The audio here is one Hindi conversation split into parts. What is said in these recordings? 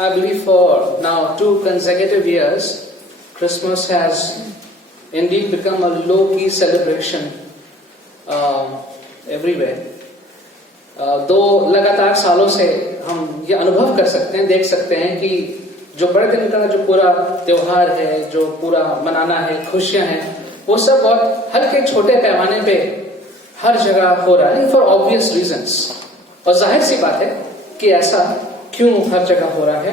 I believe for now 2 consecutive years, Christmas has indeed become a low-key celebration everywhere. दो लगातार सालों से हम ये अनुभव कर सकते हैं, देख सकते हैं कि जो बड़े दिन का जो पूरा त्योहार है, जो पूरा मनाना है, खुशियां हैं, वो सब बहुत हल्के छोटे पैमाने पे हर जगह हो रहा है फॉर ऑब्वियस रीजंस. और जाहिर सी बात है कि ऐसा क्यों हर जगह हो रहा है.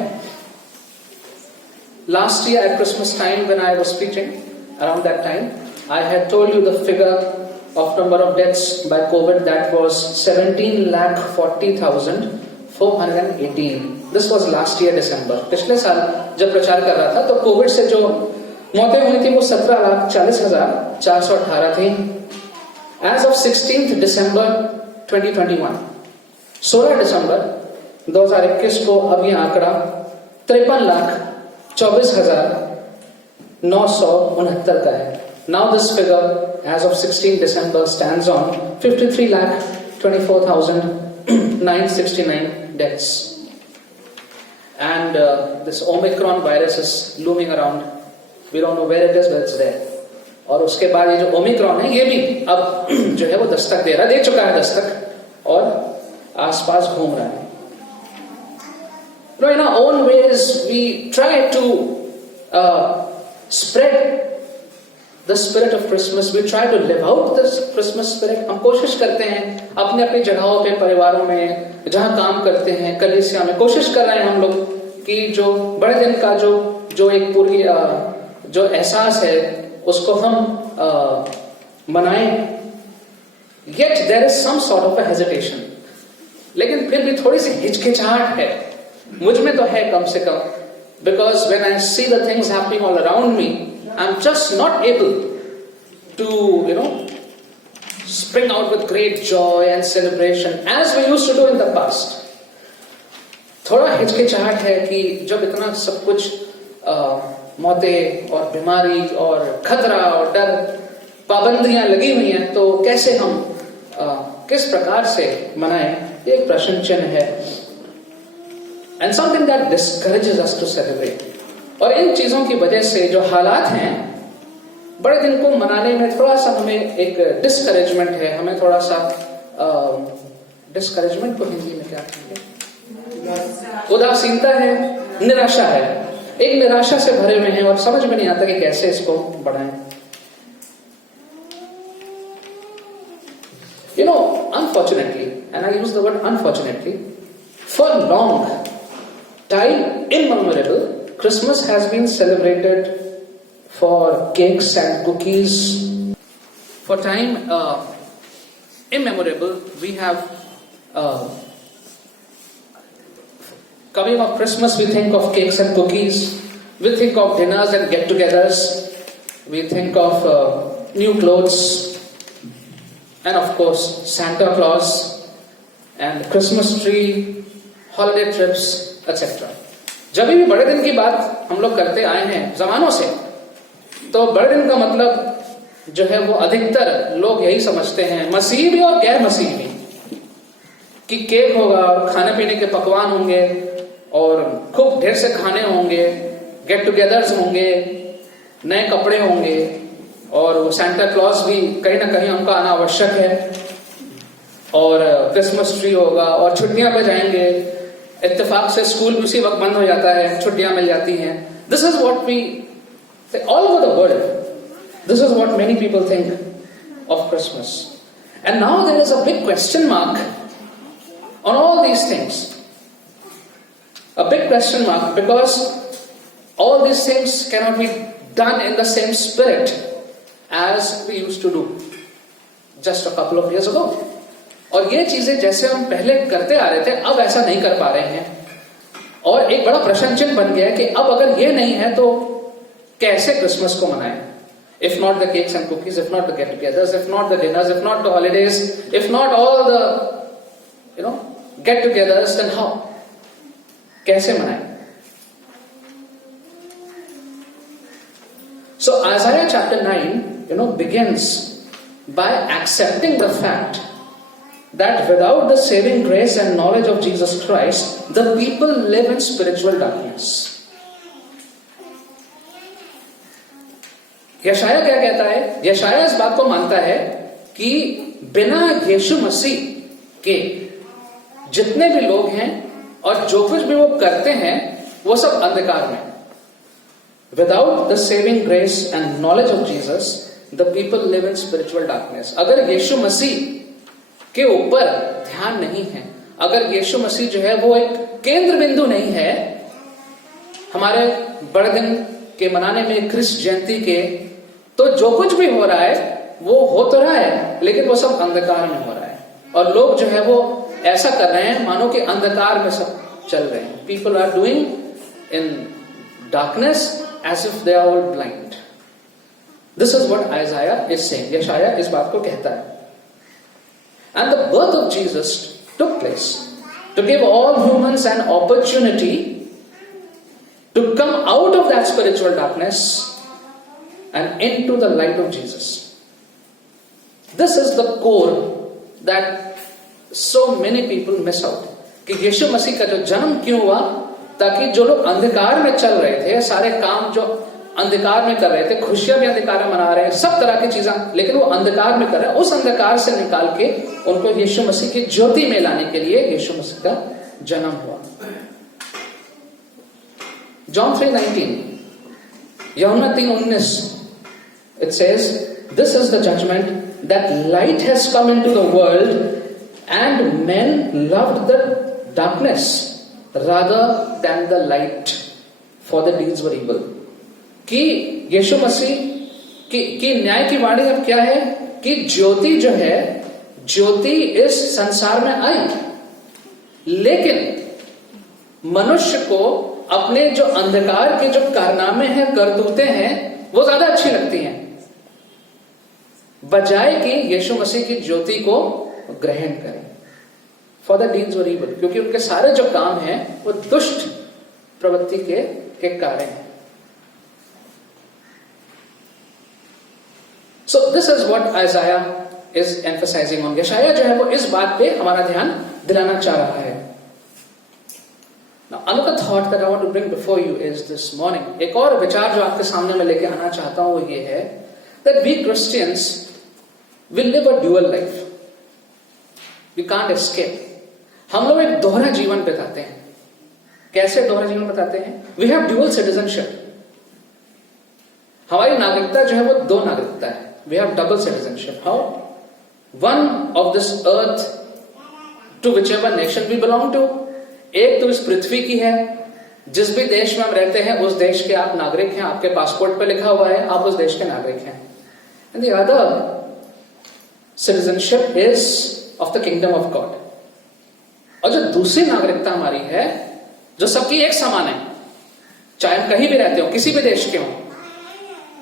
Last year at Christmas time when I was preaching, around that time, I had told you the figure of number of deaths by COVID, that was 17,40,418. This was last year December. पिछले साल जब प्रचार कर रहा था तो कोविड से जो मौतें हुई थी वो 17,40,418 थी. As of 16th December 2021, 16 दिसंबर 2021 को अब ये आंकड़ा 53,24,969 का है. Now this figure as of 16 December stands on 53,24,969 deaths. And this Omicron virus is looming around. We don't know where it is, but it's there. और उसके बाद ये जो ओमिक्रॉन है ये भी अब जो है वो दस्तक दे चुका है दस्तक और आसपास घूम रहा है. In our own ways we try to spread the spirit of Christmas. We try to live out this Christmas spirit. हम कोशिश करते हैं अपने अपनी जगहों पे, परिवारों में, जहाँ काम करते हैं, कलीसिया में, कोशिश कर रहे हैं हम लोग कि जो बड़े दिन का जो एक पूरी जो एहसास है उसको हम मनाएं. Yet there is some sort of a hesitation. लेकिन फिर भी थोड़ी सी हिचकिचाहट है, मुझ में तो है कम से कम. Because when I see the things happening all around me, I'm just not able to, spring out with great joy and celebration as we used to do in the past. थोड़ा हिचकिचाहट है कि जब इतना सब कुछ मौतें और बीमारी और खतरा और डर, पाबंदियां लगी हुई हैं, तो कैसे हम किस प्रकार से मनाएं, ये एक प्रश्न चिन्ह है. And something that discourages us to celebrate. और इन चीजों की वजह से जो हालात हैं, बड़े दिन को मनाने में थोड़ा सा हमें एक डिस्करेजमेंट है. हमें थोड़ा सा डिस्करेजमेंट को हिंदी में क्या कहेंगे, उदासीनता है, निराशा है. एक निराशा से भरे हुए हैं और समझ में नहीं आता कि कैसे इसको बढ़ाएं. Unfortunately, and I use the word unfortunately, for long time immemorable, Christmas has been celebrated for cakes and cookies. For time immemorable, we have coming of Christmas, we think of cakes and cookies, we think of dinners and get-togethers, we think of new clothes, and of course Santa Claus and Christmas tree, holiday trips, etc. जब भी बड़े दिन की बात हम लोग करते आए हैं जमानों से, तो बड़े दिन का मतलब जो है वो अधिकतर लोग यही समझते हैं, मसीही भी और गैर मसीही भी, कि केक होगा, खाने पीने के पकवान होंगे और खूब ढेर से खाने होंगे, गेट टुगेदर्स होंगे, नए कपड़े होंगे, और सैंटा क्लॉज भी कहीं ना कहीं उनका आना आवश्यक है, और क्रिसमस ट्री होगा, और छुट्टियां पे जाएंगे. इत्तेफाक से स्कूल उसी वक्त बंद हो जाता है, छुट्टियां मिल जाती हैं. This is what we all over the world, this is what many people think of Christmas. And now there is a big question mark on all these things. A big question mark, because all these things cannot be done in the same spirit as we used to do just a couple of years ago. और ये चीजें जैसे हम पहले करते आ रहे थे, अब ऐसा नहीं कर पा रहे हैं. और एक बड़ा प्रश्न चिन्ह बन गया है कि अब अगर ये नहीं है तो कैसे क्रिसमस को मनाएं? If not the cakes and cookies, if not the get-togethers, if not the dinners, if not the holidays, if not all the get-togethers, then how? कैसे मनाएं? So Isaiah chapter 9, begins by accepting the fact that without the saving grace and knowledge of Jesus Christ, the people live in spiritual darkness. यशाया क्या कहता है? यशाया इस बात को मानता है कि बिना यीशु मसीह के जितने भी लोग हैं और जो कुछ भी वो करते हैं वो सब अंधकार में. Without the saving grace and knowledge of Jesus, the people live in spiritual darkness. अगर यीशु मसीह के ऊपर ध्यान नहीं है, अगर यीशु मसीह जो है वो एक केंद्र बिंदु नहीं है हमारे बड़े दिन के मनाने में, क्रिस्ट जयंती के, तो जो कुछ भी हो रहा है वो हो तो रहा है लेकिन वो सब अंधकार में हो रहा है. और लोग जो है वो ऐसा कर रहे हैं मानो कि अंधकार में सब चल रहे हैं. People are doing in darkness as if they are all blind. This is what Isaiah is saying. यशाया इस बात को कहता है. And the birth of Jesus took place to give all humans an opportunity to come out of that spiritual darkness and into the light of Jesus. This is the core that so many people miss out. कि यीशु मसीह का जो जन्म क्यों हुआ? ताकि जो लोग अंधकार में चल रहे थे, सारे काम जो अंधकार में कर रहे थे, खुशियां भी अंधकार में मना रहे हैं, सब तरह की चीजें, लेकिन वो अंधकार में कर रहे हैं, उस अंधकार से निकाल के उनको यीशु मसीह की ज्योति में लाने के लिए यीशु मसीह का जन्म हुआ. John 3:19, यूहन्ना 3:19, it says, "This is the judgment that light has come into the world and men loved the darkness rather than the light, for the deeds were evil." कि यीशु मसीह की न्याय की वाणी अब क्या है कि ज्योति जो है, ज्योति इस संसार में आई, लेकिन मनुष्य को अपने जो अंधकार के जो कारनामे हैं, करतूतें हैं, वो ज्यादा अच्छी लगती हैं बजाय कि यीशु मसीह की ज्योति को ग्रहण करें. For the deeds were evil, क्योंकि उनके सारे जो काम हैं वो दुष्ट प्रवृत्ति के कार्य हैं. So this is what Isaiah is emphasizing on. यशाया जो है वो इस बात पे हमारा ध्यान दिलाना चाह रहा है. Now another thought that I want to bring before you is this morning. एक और विचार जो आपके सामने में लेके आना चाहता हूं वो ये है that we Christians will live a dual life. We can't escape. हम लोग एक दोहरा जीवन बिताते हैं. कैसे दोहरा जीवन बिताते हैं? We have dual citizenship. हमारी नागरिकता जो है वो दो नागरिकता है. We have double citizenship. How? One of this earth to whichever nation we belong to. एक तो इस पृथ्वी की है, जिस भी देश में हम रहते हैं उस देश के आप नागरिक हैं, आपके पासपोर्ट पे लिखा हुआ है आप उस देश के नागरिक हैं. And the other citizenship is of the kingdom of God. और जो दूसरी नागरिकता हमारी है जो सबकी एक समान है, चाहे हम कहीं भी रहते हो, किसी भी देश के हो,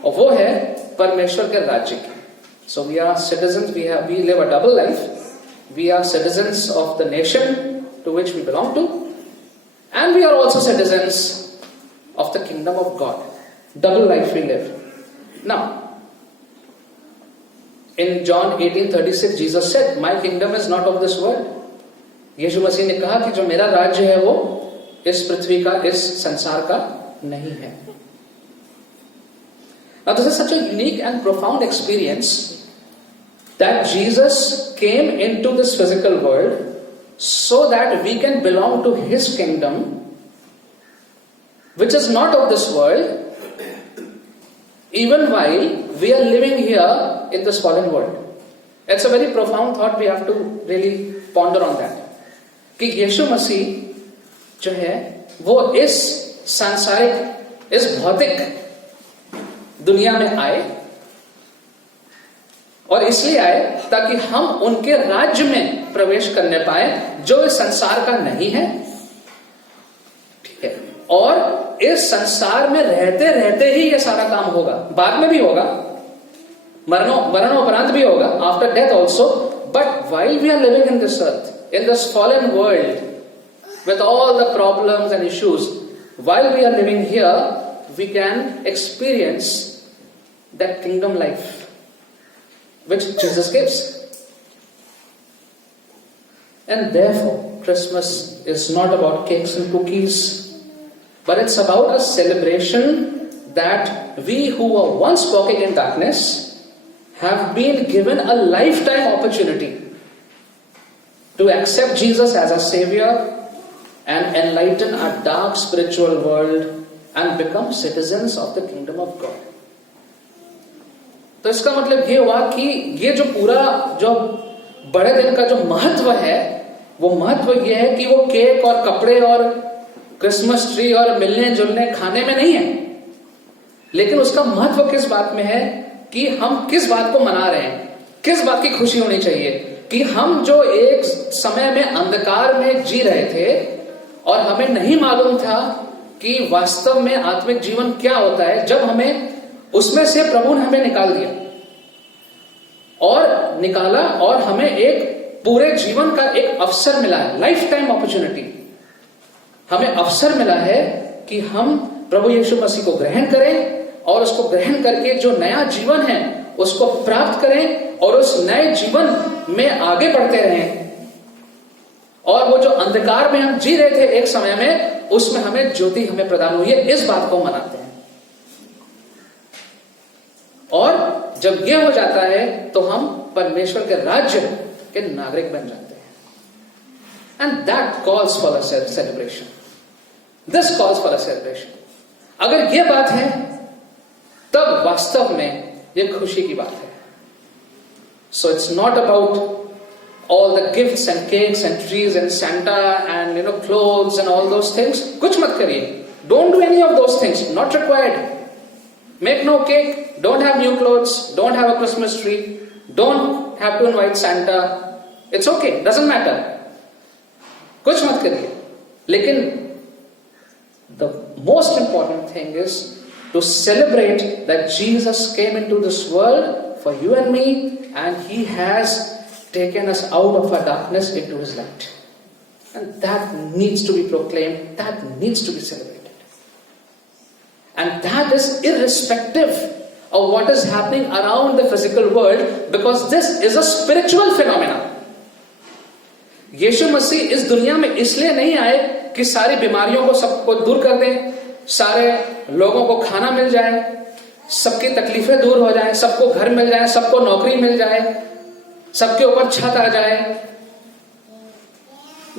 और वो है परमेश्वर के राज्य की. So we are citizens, we live a double life. We are citizens of the nation to which we belong to, and we are also citizens of the kingdom of God. Double life we live. Now, in John 18:36, Jesus said, "My kingdom is not of this world." यीशु मसीह ने कहा कि जो मेरा राज्य है वो इस पृथ्वी का, इस संसार का नहीं है. Now this is such a unique and profound experience that Jesus came into this physical world so that we can belong to His kingdom, which is not of this world, even while we are living here in this fallen world. It's a very profound thought. We have to really ponder on that. कि यीशु मसीह जो है वो इस सांसारिक, इस भौतिक दुनिया में आए, और इसलिए आए ताकि हम उनके राज्य में प्रवेश करने पाए जो इस संसार का नहीं है. ठीक है, और इस संसार में रहते रहते ही ये सारा काम होगा, बाद में भी होगा, मरणोपरांत भी होगा, after death also. But while we are living in this earth, in this fallen world, with all the problems and issues, while we are living here, we can experience that kingdom life which Jesus gives. And therefore, Christmas is not about cakes and cookies, but it's about a celebration that we who were once walking in darkness have been given a lifetime opportunity to accept Jesus as our Savior and enlighten our dark spiritual world and become citizens of the kingdom of God. तो इसका मतलब ये हुआ कि ये जो पूरा जो बड़े दिन का जो महत्व है, वो महत्व ये है कि वो केक और कपड़े और क्रिसमस ट्री और मिलने जुलने खाने में नहीं है, लेकिन उसका महत्व किस बात में है कि हम किस बात को मना रहे हैं, किस बात की खुशी होनी चाहिए कि हम जो एक समय में अंधकार में जी रहे थे और हमें नहीं मालूम था कि वास्तव में आत्मिक जीवन क्या होता है, जब हमें उसमें से प्रभु ने हमें निकाल दिया और निकाला और हमें एक पूरे जीवन का एक अवसर मिला है, लाइफ टाइम अपॉर्चुनिटी। हमें अवसर मिला है कि हम प्रभु यीशु मसीह को ग्रहण करें और उसको ग्रहण करके जो नया जीवन है उसको प्राप्त करें और उस नए जीवन में आगे बढ़ते रहें, और वो जो अंधकार में हम जी रहे थे एक समय में, उसमें हमें ज्योति हमें प्रदान हुई है, इस बात को मनाते हैं। और जब ये हो जाता है तो हम परमेश्वर के राज्य के नागरिक बन जाते हैं। And that calls for a celebration, this calls for a celebration. अगर ये बात है तब वास्तव में ये खुशी की बात है। So it's not about all the gifts and cakes and trees and Santa and clothes and all those things. कुछ मत करिए, don't do any of those things, not required. Make no cake, don't have new clothes, don't have a Christmas tree, don't have to invite Santa. It's okay, doesn't matter. कुछ मत करिए, लेकिन the most important thing is to celebrate that Jesus came into this world for you and me, and He has taken us out of our darkness into His light. And that needs to be proclaimed, that needs to be celebrated. And that is irrespective of what is happening around the physical world, because this is a spiritual phenomenon. यीशु मसीह इस दुनिया में इसलिए नहीं आए कि सारी बीमारियों को सबको दूर कर दें, सारे लोगों को खाना मिल जाए, सबकी तकलीफें दूर हो जाए, सबको घर मिल जाए, सबको नौकरी मिल जाए, सबके ऊपर छत आ जाए।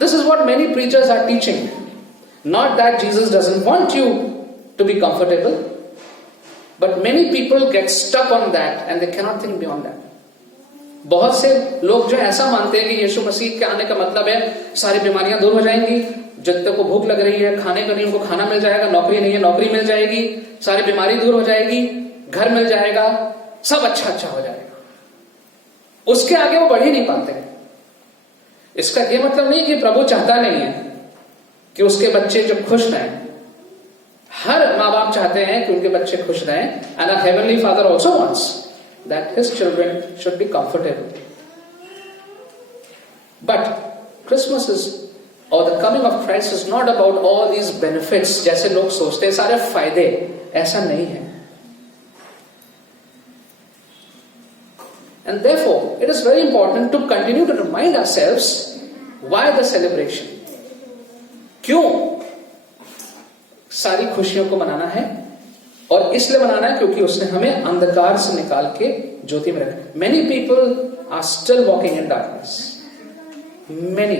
This is what many preachers are teaching. Not that Jesus doesn't want you to be comfortable, but many people get stuck on that and they cannot think beyond that. बहुत से लोग जो ऐसा मानते हैं कि यीशु मसीह के आने का मतलब है सारी बीमारियां दूर हो जाएंगी, जितने को भूख लग रही है खाने को नहीं उनको खाना मिल जाएगा, नौकरी नहीं है नौकरी मिल जाएगी, सारी बीमारी दूर हो जाएगी, घर मिल जाएगा, सब अच्छा अच्छा हो जाएगा। उसके आगे वो बढ़ ही नहीं पाते। इसका ये मतलब नहीं कि प्रभु चाहता नहीं है कि उसके बच्चे जो खुश रहें। हर माँ बाप चाहते हैं कि उनके बच्चे खुश रहें, and a heavenly father also wants that his children should be comfortable. But Christmas is or the coming of Christ is not about all these benefits जैसे लोग सोचते हैं, सारे फायदे, ऐसा नहीं है। And therefore, it is very important to continue to remind ourselves why the celebration. क्यों सारी खुशियों को मनाना है? और इसलिए मनाना है क्योंकि उसने हमें अंधकार से निकाल के ज्योति में रखा। Many people are still walking in darkness. Many,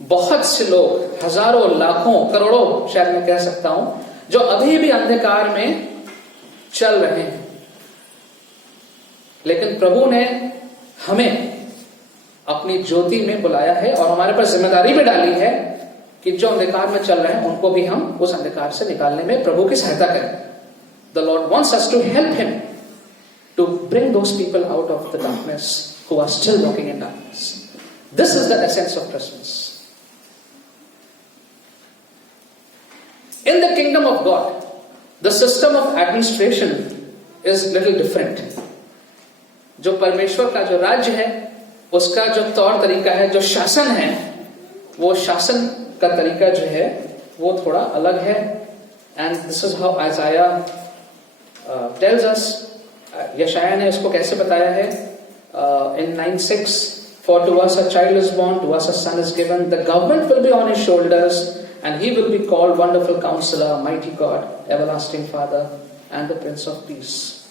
बहुत से लोग, हजारों, लाखों, करोड़ों शायद मैं कह सकता हूं, जो अभी भी अंधकार में चल रहे हैं। लेकिन प्रभु ने हमें अपनी ज्योति में बुलाया है और हमारे पास जिम्मेदारी भी डाली है कि जो अंधकार में चल रहे हैं उनको भी हम उस अंधकार से निकालने में प्रभु की सहायता करें। The Lord wants us to help Him to bring those people out of the darkness who are still walking in darkness. This is the essence of Christmas. In the kingdom of God, the system of administration is little different. जो परमेश्वर का जो राज्य है उसका जो तौर तरीका है, जो शासन है, वो शासन का तरीका जो है वो थोड़ा अलग है। And this is how Isaiah tells us. यशाया ने इसको कैसे बताया है? इन 9:6 For to us a child is born, to us a son is given, the government will be on his shoulders, and he will be called Wonderful Counselor, Mighty God, Everlasting Father, and the Prince of Peace.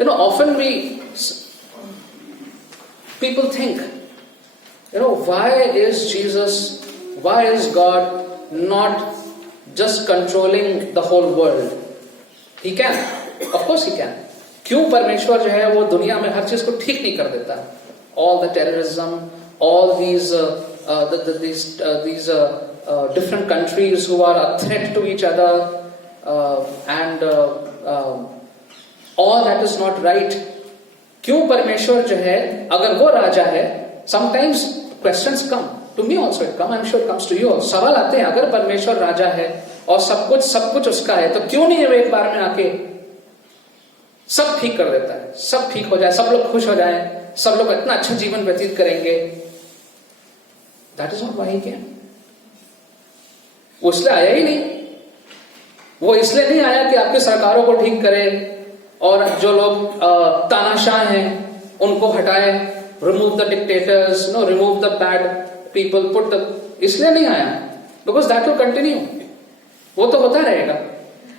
Often people think, why is God not just controlling the whole world? He can. Of course he can. क्यों परमेश्वर जो है वो दुनिया में हर चीज को ठीक नहीं कर देता? All the terrorism, all these different countries who are a threat to each other, and all that is not right. क्यों परमेश्वर जो है, अगर वो राजा है, sometimes questions come to me also, it come, I'm sure it comes to you also. सवाल आते हैं, अगर परमेश्वर राजा है और सब कुछ उसका है, तो क्यों नहीं है वो एक बार में आके सब ठीक कर देता है, सब ठीक हो जाए, सब लोग खुश हो जाए, सब लोग इतना अच्छा जीवन व्यतीत करेंगे? That is not why he came. वो इसलिए आया ही नहीं. वो इसलिए नहीं आया कि आपकी सरकारों को ठीक करे और जो लोग तानाशाह हैं उनको हटाए, remove the dictators, remove the bad people, इसलिए नहीं आया. Because that will continue. वो तो होता रहेगा.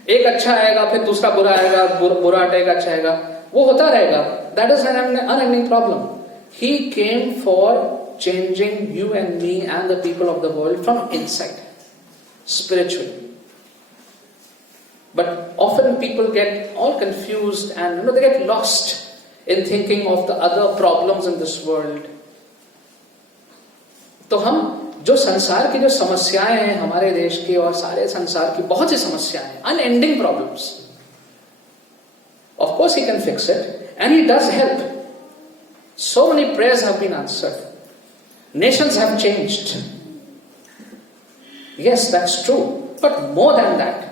एक अच्छा आएगा, फिर दूसरा बुरा आएगा, बुरा हटेगा, अच्छा आएगा, वो होता रहेगा. That is an unending problem. He came for changing you and me and the people of the world from inside, spiritually. But often people get all confused and they get lost in thinking of the other problems in this world. तो हम जो संसार की जो समस्याएं हैं हमारे देश की और सारे संसार की बहुत सी समस्याएं हैं, unending problems. Of course he can fix it and he does help. So many prayers have been answered. Nations have changed. Yes, that's true. But more than that,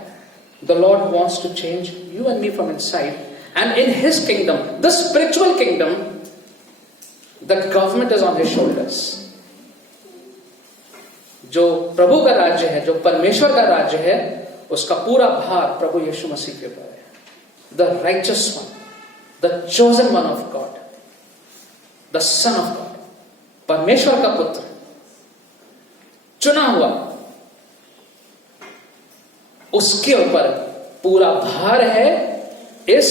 the Lord wants to change you and me from inside. And in His kingdom, the spiritual kingdom, the government is on His shoulders. जो प्रभु का राज्य है, जो परमेश्वर का राज्य है, उसका पूरा भार प्रभु यीशु मसीह के ऊपर है. The righteous one, the chosen one of God, the Son of God, परमेश्वर का पुत्र, चुना हुआ, उसके ऊपर पूरा भार है इस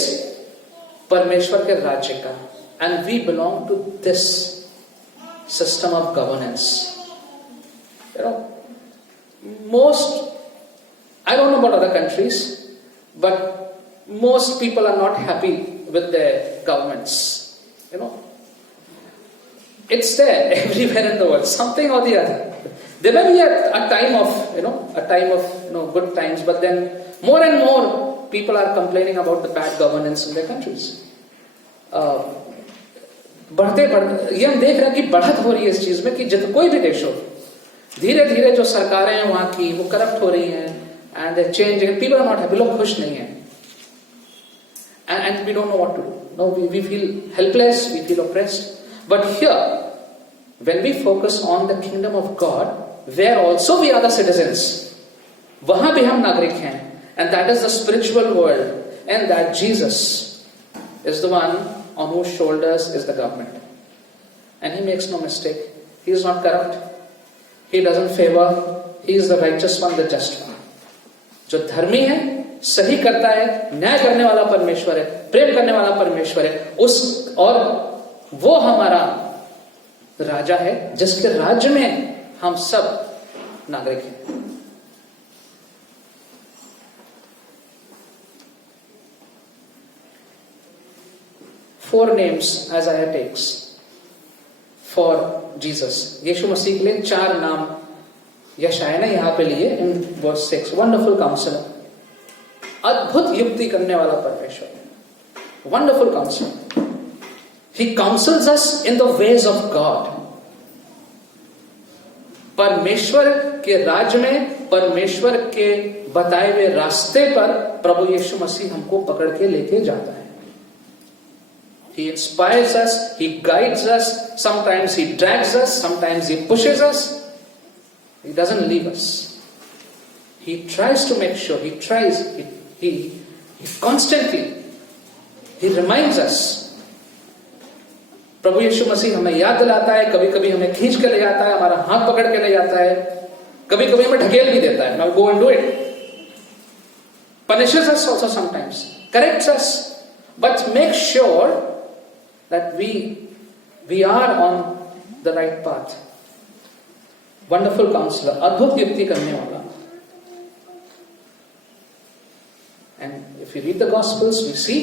परमेश्वर के राज्य का. And we belong to this system of governance. I don't know about other countries, but most people are not happy with their governments. It's there everywhere in the world, something or the other. There may be a time of good times, but then more and more people are complaining about the bad governance in their countries. बढ़ते ये हम देख रहे हैं कि बढ़त हो रही है इस चीज में कि कोई भी देश हो, धीरे धीरे जो सरकारें हैं वहां की वो करप्ट हो रही हैं, and they're changing. People are not happy. लोग खुश नहीं हैं, and we don't know what to do. No, we feel helpless, we feel oppressed. But here, when we focus on the kingdom of God, where also we are the citizens, वहां भी हम नागरिक हैं, and that is the spiritual world, and that Jesus is the one on whose shoulders is the government. And He makes no mistake. He is not corrupt. He doesn't favor. He is the righteous one, the just one. जो धर्मी है, सही करता है, न्याय करने वाला परमेश्वर है, प्रेम करने वाला परमेश्वर है, और वो हमारा राजा है जिसके राज्य में हम सब नागरिक हैं. Four names Isaiah takes for Jesus. यीशु मसीह के लिए 4 नाम यशायाह ने यहाँ पे लिए in verse 6. Wonderful Counselor, अद्भुत युक्ति करने वाला परमेश्वर. Wonderful Counselor. He counsels us in the ways of God. परमेश्वर के राज्य में, परमेश्वर के बताए हुए रास्ते पर प्रभु यीशु मसीह हमको पकड़ के लेके जाता है. He inspires us, He guides us, sometimes He drags us, sometimes He pushes us. He doesn't leave us. He tries to make sure, He constantly, He reminds us. प्रभु यीशु मसीह हमें याद दिलाता है, कभी कभी हमें खींच के ले जाता है, हमारा हाथ पकड़ के ले जाता है, कभी कभी हमें ढकेल भी देता है, now go and do it. Punishes us also sometimes, corrects us, but make sure that we are on the right path. Wonderful counselor, अद्भुत युक्ति करने वाला. And if you read the Gospels, we see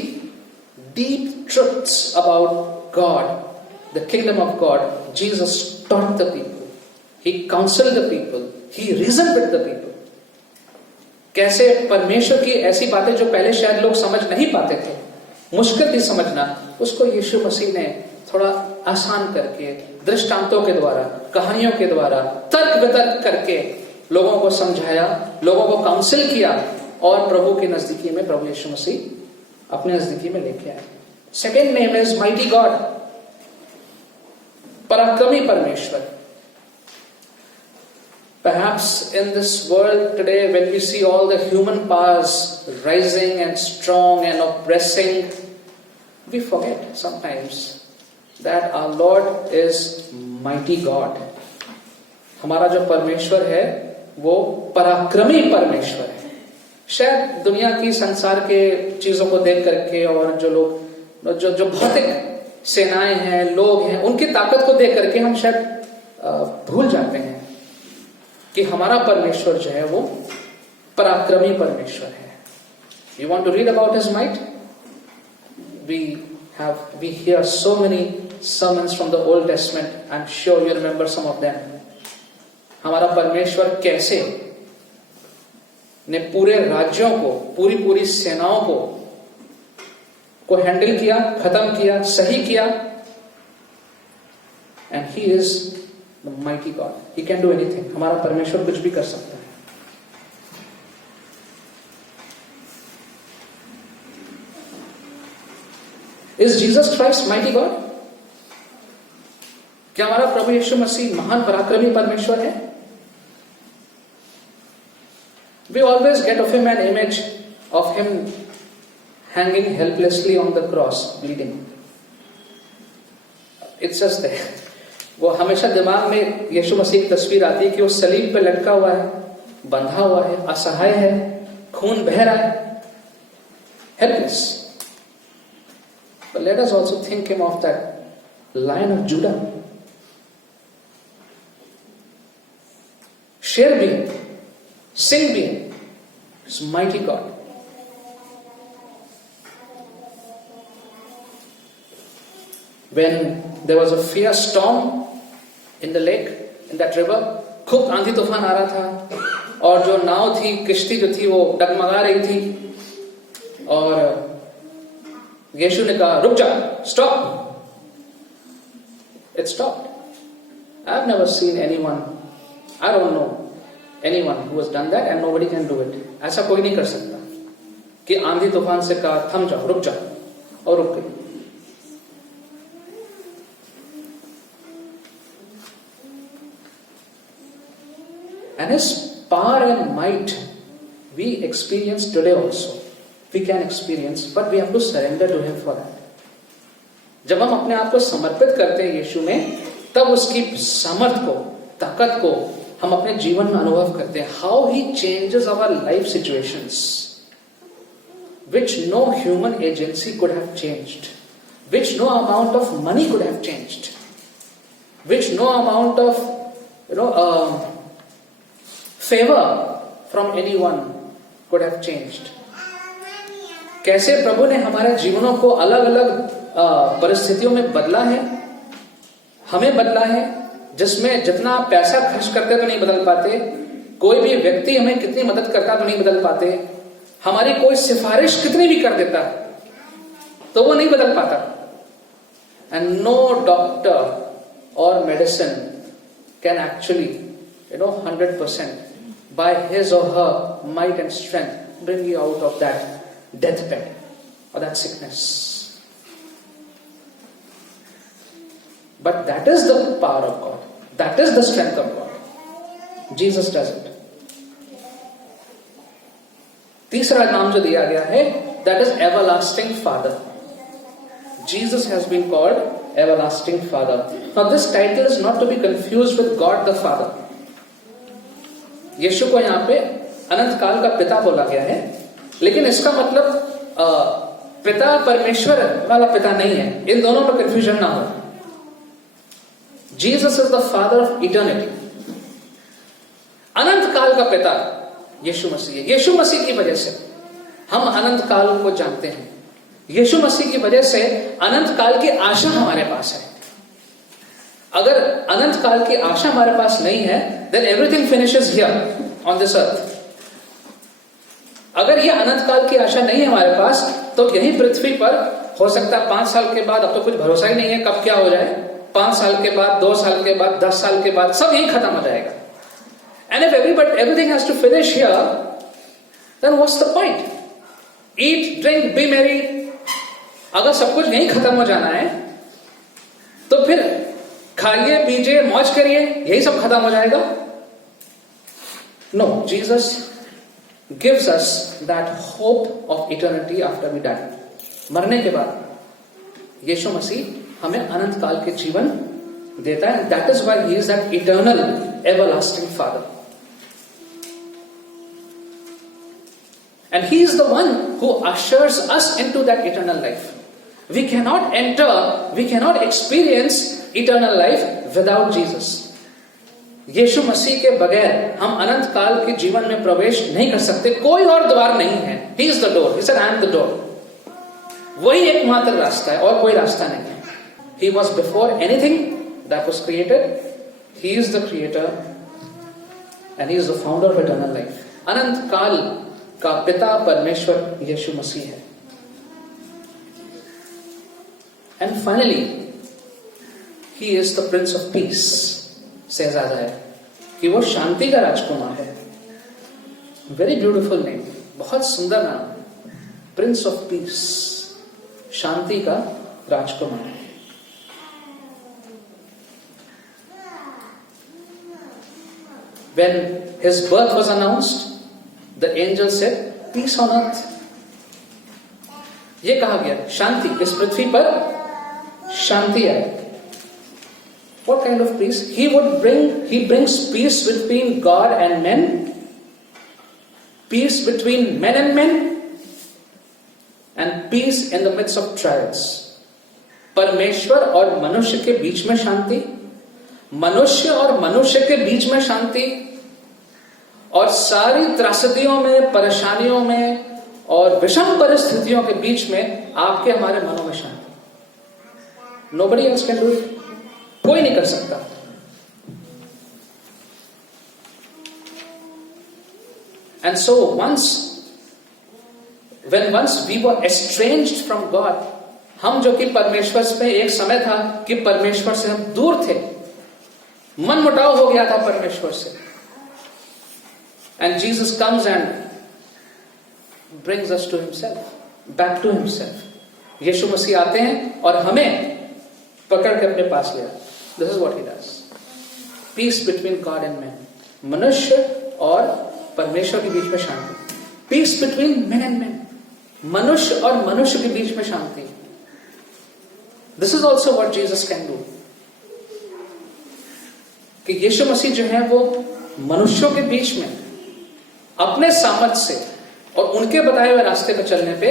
deep truths about God, the kingdom of God. Jesus taught the people, He counseled the people, He reasoned with the people. कैसे परमेश्वर की ऐसी बातें जो पहले शायद लोग समझ नहीं पाते थे, मुश्किल थी समझना, उसको यीशु मसीह ने थोड़ा आसान करके, दृष्टांतों के द्वारा, कहानियों के द्वारा, तर्क वितर्क करके लोगों को समझाया, लोगों को काउंसिल किया और प्रभु की नजदीकी में, प्रभु यीशु मसीह अपने नजदीकी में लेके आए. Second name is mighty God, पराक्रमी परमेश्वर. Perhaps in this world today, when we see all the human powers rising and strong and oppressing, we forget sometimes that our Lord is mighty God. हमारा जो परमेश्वर है वो पराक्रमी परमेश्वर है. शायद दुनिया की, संसार के चीजों को देख करके और जो लोग जो भौतिक सेनाएं हैं, लोग हैं, उनकी ताकत को देख करके हम शायद भूल जाते हैं कि हमारा परमेश्वर जो है वो पराक्रमी परमेश्वर है. You want to read about His might? We hear so many sermons from the Old Testament. I'm sure you remember some of them. हमारा परमेश्वर कैसे ने पूरे राज्यों को, पूरी सेनाओं को हैंडल किया, खत्म किया, सही किया. And He is the mighty God. He can do anything. हमारा परमेश्वर कुछ भी कर सकता है. Is Jesus Christ mighty God? क्या हमारा प्रभु यीशु मसीह महान पराक्रमी परमेश्वर है? We always get of Him an image of Him hanging helplessly on the cross, bleeding. It's just there. वो हमेशा दिमाग में यीशु मसीह की तस्वीर आती है कि वो सलीब पे लटका हुआ है, बंधा हुआ है, असहाय है, खून बह रहा है, helpless. But let us also think Him of that Lion of Judah. शेर भी है, सिंह भी है. It's mighty God. When there was a fierce storm in the lake, in that river, खूब आंधी तूफान आ रहा था और जो नाव थी, किश्ती जो थी वो डगमगा रही थी और यीशु ने कहा रुक जा, stop. It stopped. I've never seen anyone, I don't know anyone who has done that and nobody can do it. ऐसा कोई नहीं कर सकता कि आंधी तूफान से कहा थम जाओ, रुक जाओ और रुक गई. And His power and might we experience today also. We can experience, but we have to surrender to Him for that. जब हम अपने आप को समर्पित करते हैं यीशु में, तब उसकी सामर्थ को, ताकत को हम अपने जीवन में अनुभव करते हैं. How He changes our life situations, which no human agency could have changed, which no amount of money could have changed, which no amount of favor from anyone could have changed. कैसे प्रभु ने हमारे जीवनों को अलग अलग परिस्थितियों में बदला है, हमें बदला है, जिसमें जितना पैसा खर्च करते तो नहीं बदल पाते, कोई भी व्यक्ति हमें कितनी मदद करता तो नहीं बदल पाते, हमारी कोई सिफारिश कितनी भी कर देता तो वो नहीं बदल पाता. And no doctor or medicine can actually 100% by his or her might and strength bring you out of that deathbed or that sickness. But that is the power of God. That is the strength of God. Jesus does it. तीसरा नाम जो दिया गया है, that is everlasting Father. Jesus has been called everlasting Father. Now this title is not to be confused with God the Father. यीशु को यहाँ पे अनंत काल का पिता बोला गया है, लेकिन इसका मतलब पिता परमेश्वर वाला पिता नहीं है. इन दोनों में कंफ्यूजन ना हो. Jesus is the father of eternity. अनंत काल का पिता यीशु मसीह है. यीशु मसीह की वजह से हम अनंत काल को जानते हैं. यीशु मसीह की वजह से अनंत काल की आशा हमारे पास है. अगर अनंत काल की आशा हमारे पास नहीं है, then everything finishes here on this earth. अगर ये अनंत काल की आशा नहीं है हमारे पास, तो यही पृथ्वी पर हो सकता है 5 साल के बाद, अब तो कुछ भरोसा ही नहीं है कब क्या हो जाए, 5 साल के बाद, 2 साल के बाद, 10 साल के बाद सब यही खत्म हो जाएगा. And if everything has to finish here, then what's the point? Eat, drink, be merry. अगर सब कुछ यही खत्म हो जाना है, तो फिर खाइए, पीजिए, मौज करिए, यही सब खत्म हो जाएगा. No, Jesus gives us that hope of eternity after we die. मरने के बाद यीशु मसीह हमें अनंत काल के जीवन देता है. That is why he is that eternal, everlasting Father. And he is the one who ushers us into that eternal life. We cannot enter, we cannot experience eternal life without Jesus. यीशु मसीह के बगैर हम अनंत काल के जीवन में प्रवेश नहीं कर सकते. कोई और द्वार नहीं है. He is the door. He said, I am the door. वही एकमात्र रास्ता है और कोई रास्ता नहीं है. He was before anything that was created. He is the creator and he is the founder of eternal life. अनंत काल का पिता परमेश्वर यीशु मसीह है. And finally, he is the Prince of Peace. शहजादा है कि वो शांति का राजकुमार है. वेरी ब्यूटिफुल नेम, बहुत सुंदर नाम. प्रिंस ऑफ पीस, शांति का राजकुमार. When his birth was announced, the angel said, peace on earth. ये कहा गया शांति, इस पृथ्वी पर शांति आए. What kind of peace? He brings peace between God and men, peace between men and men, and peace in the midst of trials. परमेश्वर और मनुष्य के बीच में शांति, मनुष्य और मनुष्य के बीच में शांति, और सारी त्रासदियों में, परेशानियों में और विषम परिस्थितियों के बीच में आपके हमारे मनों में शांति. Nobody else can do it. कोई नहीं कर सकता. And so once we were estranged from God, हम जो कि परमेश्वर से, एक समय था कि परमेश्वर से हम दूर थे, मन मुटाव हो गया था परमेश्वर से. And Jesus comes and brings us to himself, back to himself. यीशु मसीह आते हैं और हमें पकड़ के अपने पास ले आते. This is what he does. Peace between God and man. मनुष्य और परमेश्वर के बीच में शांति. Peace between men and men. मनुष्य और मनुष्य के बीच में शांति. This is also what Jesus can do. कि यीशु मसीह जो है वो मनुष्यों के बीच में अपने सामर्थ से और उनके बताए हुए रास्ते पर चलने पे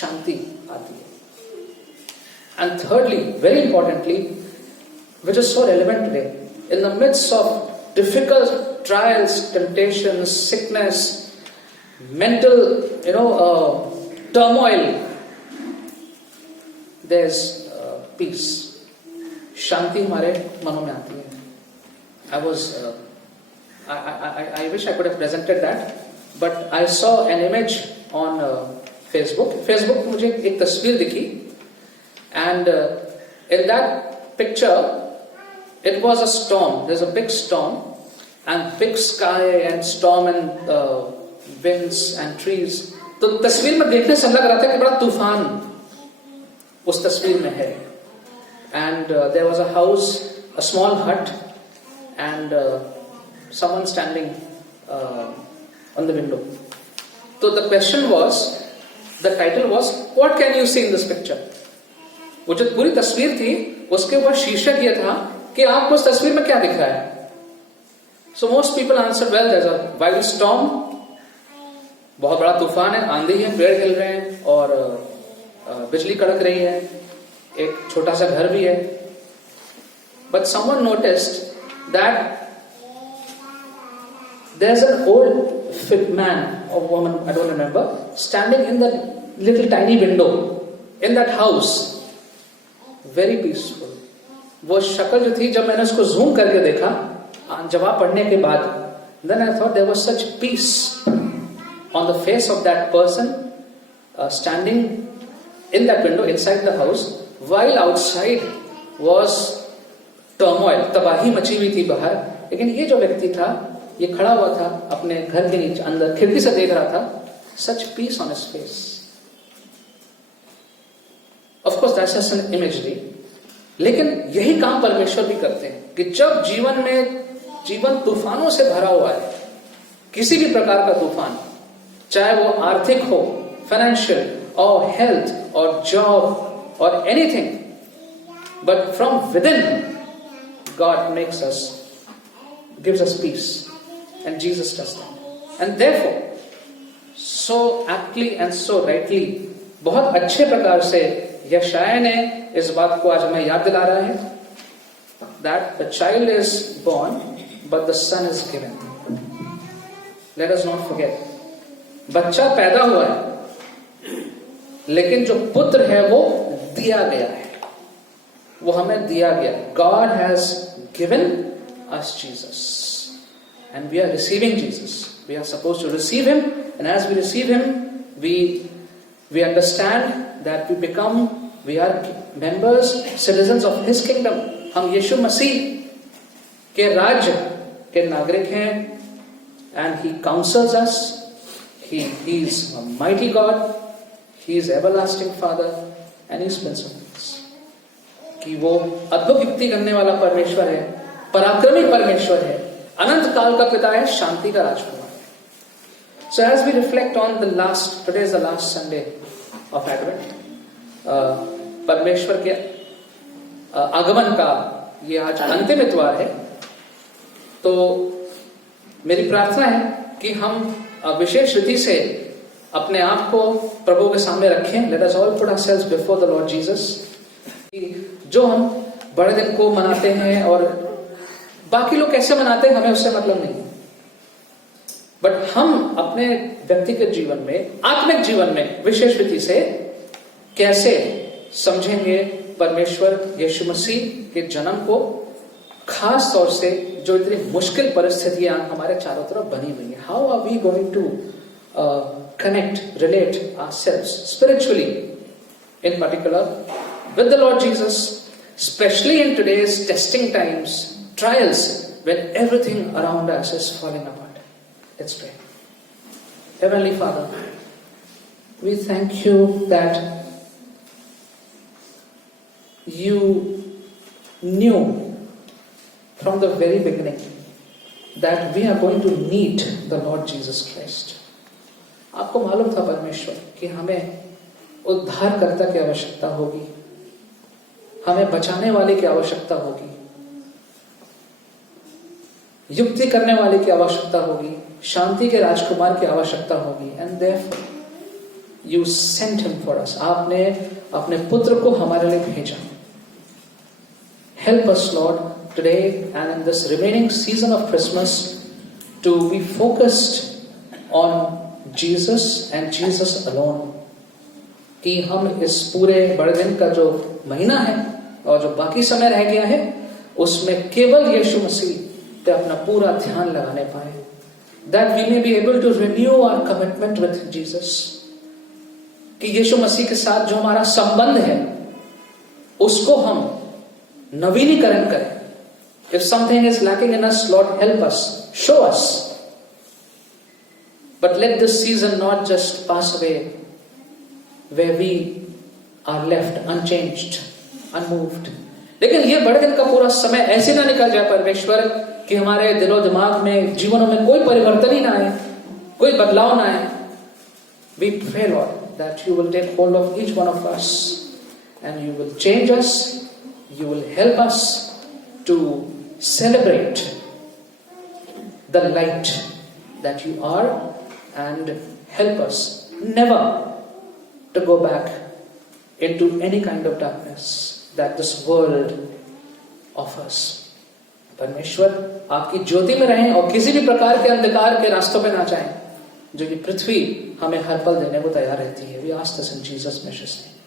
शांति आती है. And thirdly, very importantly, which is so relevant today, in the midst of difficult trials, temptations, sickness, mental, turmoil, there's peace. शांति हमारे मनों में आती है. I wish I could have presented that, but I saw an image on Facebook. Facebook पे मुझे एक तस्वीर दिखी, and in that picture it was a storm. There's a big storm and big sky and storm and winds and trees. तो तस्वीर में देखने से लग रहा था कि बड़ा तूफान उस तस्वीर में है. And there was a house, a small hut, and someone standing on the window. So the question was, the title was, what can you see in this picture? वो जो पूरी तस्वीर थी उसके ऊपर शीर्षक ये था कि आपको उस तस्वीर में क्या दिख रहा है. So most people answer well there is a wild storm, बहुत बड़ा तूफान है, आंधी है, पेड़ हिल रहे हैं और बिजली कड़क रही है, एक छोटा सा घर भी है. But someone noticed that there's an old fit man or woman, I don't remember, standing in that little tiny window in that house, very peaceful. वो शक्ल जो थी, जब मैंने उसको जूम करके देखा जवाब पढ़ने के बाद, then I thought there was such peace on the face of that person standing in that window inside the house, while outside was turmoil, तबाही मची हुई थी बाहर. लेकिन ये जो व्यक्ति था, ये खड़ा हुआ था अपने घर के नीचे अंदर खिड़की से देख रहा था. Such peace on his face. Of course that's just an imagery. लेकिन यही काम परमेश्वर भी करते हैं कि जब जीवन तूफानों से भरा हुआ है, किसी भी प्रकार का तूफान, चाहे वो आर्थिक हो, फाइनेंशियल और हेल्थ और जॉब और anything, but from with in God makes us, gives us piece. And Jesus does that. And therefore, so aptly and so rightly, बहुत अच्छे प्रकार से यशायाह ने इस बात को आज हमें याद दिला रहा है, that the child is born, but the son is given. Let us not forget. बच्चा पैदा हुआ है, लेकिन जो पुत्र है वो दिया गया है, वो हमें दिया गया. God has given us Jesus. And we are receiving Jesus. We are supposed to receive Him, and as we receive Him, we understand that we are members, citizens of His kingdom. हम यीशु मसीह के राज्य के नागरिक हैं, and He counsels us. He is a mighty God. He is everlasting Father, and He is Prince of Peace. कि वो अद्भुत युक्ति करने वाला परमेश्वर है, पराक्रमी परमेश्वर है, अनंत काल का पिता है, शांति का राजकुमार है. So as we reflect on today is the last Sunday of Advent. परमेश्वर के आगमन का ये आज अंतिम इतवार है. तो मेरी प्रार्थना है कि हम विशेष रीति से अपने आप को प्रभु के सामने रखें. Let us all put ourselves before the Lord Jesus. जो हम बड़े दिन को मनाते हैं और बाकी लोग कैसे मनाते हैं हमें उससे मतलब नहीं, बट हम अपने व्यक्तिगत जीवन में, आत्मिक जीवन में विशेष रीति से कैसे समझेंगे परमेश्वर यीशु मसीह के जन्म को, खास तौर से जो इतनी मुश्किल परिस्थितियां हमारे चारों तरफ बनी हुई है. How are we going to connect, relate ourselves spiritually, in particular with the Lord Jesus, especially in today's testing times, trials, when everything around us is falling apart. Let's pray. Heavenly Father, we thank you that you knew from the very beginning that we are going to need the Lord Jesus Christ. आपको मालूम था परमेश्वर कि हमें उद्धारकर्ता की आवश्यकता होगी, हमें बचाने वाले की आवश्यकता होगी, युक्ति करने वाले की आवश्यकता होगी, शांति के राजकुमार की आवश्यकता होगी. And therefore you sent him for us. आपने अपने पुत्र को हमारे लिए भेजा. Help us, Lord, today and in this remaining season of Christmas to be focused on Jesus and Jesus alone. कि हम इस पूरे बड़े दिन का जो महीना है और जो बाकी समय रह गया है उसमें केवल यीशु मसीह पे अपना पूरा ध्यान लगाने पाए. That we may be able to renew our commitment with Jesus. कि यीशु मसीह के साथ जो हमारा संबंध है उसको हम नवीनीकरण करें. If something is lacking in us, Lord, help us, show us. But let this season not just pass away where we are left unchanged, unmoved. लेकिन ये बड़े दिन का पूरा समय ऐसे ना निकल जाए परमेश्वर कि हमारे दिलो दिमाग में, जीवनों में कोई परिवर्तन ही ना आए, कोई बदलाव ना आए. We pray, Lord, that you will take hold of each one of us and you will change us. You will help us to celebrate the light that you are, and help us never to go back into any kind of darkness that this world offers. परमेश्वर आपकी ज्योति में रहें और किसी भी प्रकार के अंधकार के रास्तों पे ना जाएं, जो ये पृथ्वी हमें हर पल देने को तैयार रहती है. We ask this in Jesus' precious name.